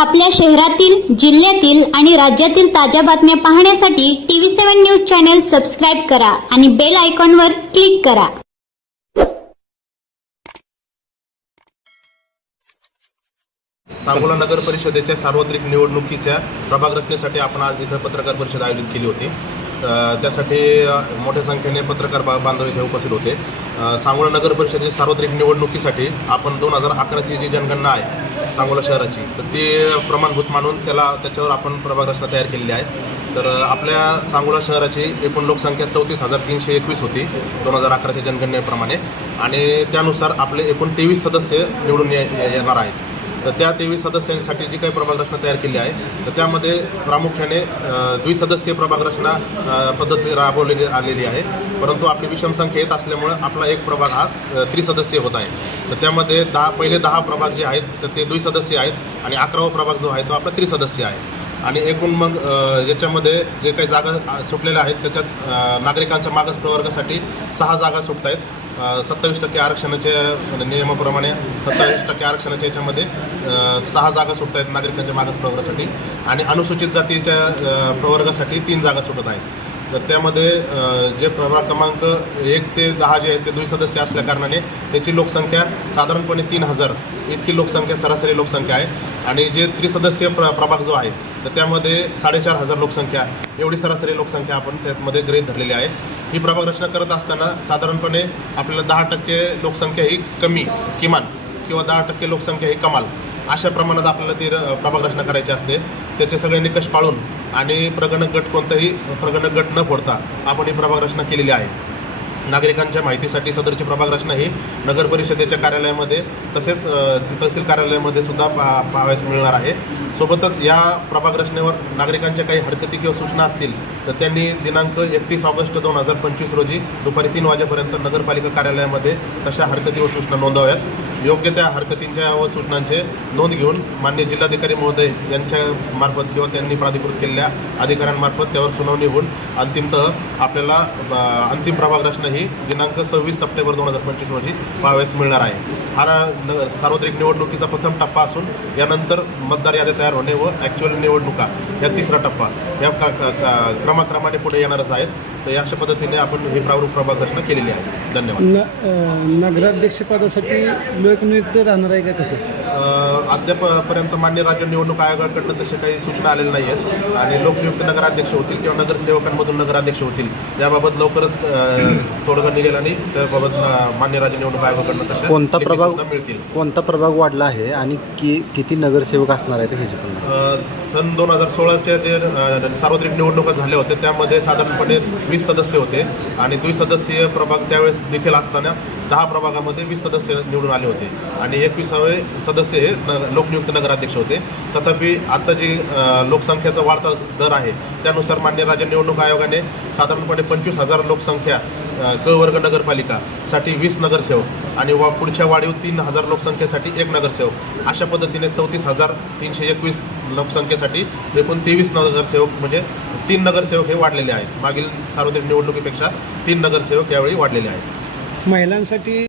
आपल्या शहरातील जिल्ह्यातील आणि राज्यातील ताज्या बातम्या पाहण्यासाठी TV seven news channel subscribe करा आणि बेल आयकॉनवर क्लिक करा सांगोला नगर परिषदेच्या सार्वत्रिक निवडणुकीच्या प्रभाग रचनेसाठी आपण आज इथं पत्रकार परिषद आयोजित केली होती त्यासाठी मोठ्या संख्येने पत्रकार बा बांधव इथे उपस्थित होते सांगोला नगर परिषदेच्या सार्वत्रिक निवडणुकीसाठी आपण दोन हजार अकराची जी जनगणना आहे सांगोला शहराची तर ती प्रमाणभूत मानून त्याला त्याच्यावर आपण प्रभाग रचना तयार केलेली आहे तर आपल्या सांगोला शहराची एकूण लोकसंख्या चौतीस हजार तीनशे एकवीस होती दोन हजार अकराच्या जनगणनेप्रमाणे आणि त्यानुसार आपले एकूण तेवीस सदस्य निवडून येणार आहेत तर त्या तेवीस सदस्यांसाठी जी काही प्रभाग रचना तयार केली आहे तर त्यामध्ये प्रामुख्याने द्विसदस्यीय प्रभाग रचना पद्धती राबवलेली आलेली आहे परंतु आपली विषम येत असल्यामुळं आपला एक प्रभाग हा त्रिसदस्यीय होत आहे तर त्यामध्ये दहा पहिले दहा प्रभाग जे आहेत तर ते द्विसदस्यीय आहेत आणि अकरावा प्रभाग जो आहे तो आपला त्रिसदस्यीय आहे आणि एकूण मग याच्यामध्ये जे काही जागा सुटलेल्या आहेत त्याच्यात नागरिकांच्या मागास प्रवर्गासाठी सहा जागा सुटत आहेत सत्तावीस टक्के आरक्षणाच्या म्हणजे नियमाप्रमाणे सत्तावीस टक्के आरक्षणाच्या याच्यामध्ये सहा जागा सुटत आहेत नागरिकांच्या मागास प्रवर्गासाठी आणि अनुसूचित जातीच्या प्रवर्गासाठी तीन जागा सुटत आहेत तर त्यामध्ये जे प्रभाग क्रमांक एक ते दहा जे आहेत ते द्विसदस्य सदस्य असल्याकारणाने त्याची लोकसंख्या साधारणपणे तीन हजार इतकी लोकसंख्या सरासरी लोकसंख्या आहे आणि जे त्रिसदस्यीय प्र प्रभाग जो आहे तर त्यामध्ये साडेचार हजार लोकसंख्या एवढी सरासरी लोकसंख्या आपण त्यामध्ये गृहीत धरलेली आहे ही प्रभाग रचना करत असताना साधारणपणे आपल्याला दहा टक्के लोकसंख्या ही कमी किमान किंवा दहा टक्के लोकसंख्या ही कमाल अशा प्रमाणात आपल्याला ती प्रभाग रचना करायची असते त्याचे सगळे निकष पाळून आणि प्रगणक गट कोणताही प्रगणक गट न फोडता आपण ही प्रभाग रचना केलेली आहे नागरिकांच्या माहितीसाठी सदरची प्रभाग रचना ही नगर परिषदेच्या कार्यालयामध्ये तसेच तहसील कार्यालयामध्ये सुद्धा पा पाहावयास मिळणार आहे सोबतच या प्रभाग रचनेवर नागरिकांच्या काही हरकती किंवा सूचना असतील तर त्यांनी दिनांक एकतीस ऑगस्ट दोन हजार पंचवीस रोजी दुपारी तीन वाजेपर्यंत नगरपालिका कार्यालयामध्ये तशा हरकती व सूचना नोंदवाव्यात योग्य त्या हरकतींच्या व सूचनांचे नोंद घेऊन मान्य जिल्हाधिकारी महोदय यांच्या मार्फत किंवा त्यांनी प्राधिकृत केलेल्या अधिकाऱ्यांमार्फत त्यावर सुनावणी होऊन अंतिमतः आपल्याला अंतिम प्रभाग रचना ही दिनांक सव्वीस सप्टेंबर दोन हजार पंचवीस रोजी पाहाव्यास मिळणार आहे हा सार्वत्रिक निवडणुकीचा प्रथम टप्पा असून यानंतर मतदार यादी तयार होणे व ॲक्च्युअल निवडणुका या तिसरा टप्पा या क्रमाक्रमाने पुढे येणारच आहेत तर अशा पद्धतीने आपण ही प्रारूप प्रभाग रचना केलेली आहे धन्यवाद न नगराध्यक्षपदासाठी लोकनियुक्त राहणार आहे का कसं अद्यापपर्यंत मान्य राज्य निवडणूक आयोगाकडनं तसे काही सूचना आलेल्या नाही आहेत आणि लोकनियुक्त नगराध्यक्ष होतील किंवा नगरसेवकांमधून नगराध्यक्ष होतील याबाबत लवकरच तोडगा निघेल आणि त्याबाबत मान्य राज्य निवडणूक आयोगाकडनं तसे कोणता प्रभाग मिळतील कोणता प्रभाग वाढला आहे आणि किती नगरसेवक असणार आहेत ह्याची पण सन दोन हजार सोळाच्या जे सार्वत्रिक निवडणुका झाल्या होत्या त्यामध्ये साधारणपणे वीस सदस्य होते आणि द्विसदस्यीय प्रभाग त्यावेळेस देखील असताना दहा प्रभागामध्ये वीस सदस्य निवडून आले होते आणि एकविसावे सदस्य हे न लोकनियुक्त नगराध्यक्ष होते तथापि आत्ता जी लोकसंख्येचा वाढता दर आहे त्यानुसार मान्य राज्य निवडणूक आयोगाने साधारणपणे पंचवीस हजार लोकसंख्या क वर्ग नगरपालिकासाठी वीस नगरसेवक आणि वा पुढच्या वाढीव तीन हजार लोकसंख्येसाठी एक नगरसेवक अशा पद्धतीने चौतीस हजार तीनशे एकवीस लोकसंख्येसाठी एकूण तेवीस नगरसेवक म्हणजे तीन नगरसेवक हे वाढलेले आहेत मागील सार्वत्रिक निवडणुकीपेक्षा तीन नगरसेवक यावेळी वाढलेले आहेत महिलांसाठी